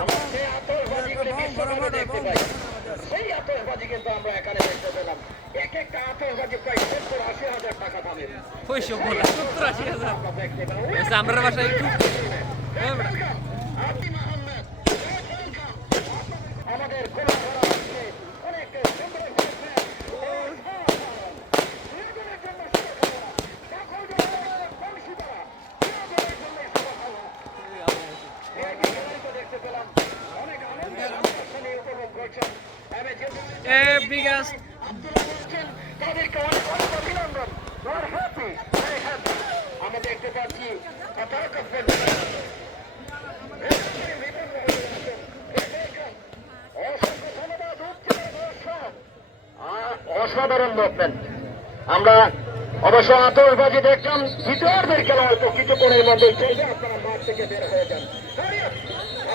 আমরা সেই আতশবাজিগুলি বিশ্বকাপে দেখতে পাই, সেই আতশবাজি কিন্তু আমরা এখানে দেখতে পেলাম। এক একটা আতশবাজি প্রায় 70-80 হাজার টাকা দামের। ওই সব বলা 70-80 হাজার। আমরা দেখতে পেলাম আমরা বাসায় একটু আতিম আহমেদ, আমাদের খোলা ধরা হচ্ছে অনেক সুন্দর খেলছেন। বিনোদনের জন্য শুভকামনা, দখল জয়ের বংশীধারা, বিনোদনের জন্য শুভকামনা। এই যে খেলাটি দেখতে পেলাম, অনেক আনন্দের অনুষ্ঠানে উপভোগ করছেন। বিগাস আব্দুল্লাহ বলছেন, তাদেরকে অনেক অনেক অভিনন্দন। We're happy, very happy. আমরা দেখতে পাচ্ছি অসাধারণ মুভমেন্ট। আমরা অবশ্য আতশবাজি দেখলাম, দ্বিতীয়ার্ধের খেলা হয়তো কিছুক্ষণের মধ্যে চলবে। আপনারা মাঠ থেকে বের হয়ে যান। আপনারা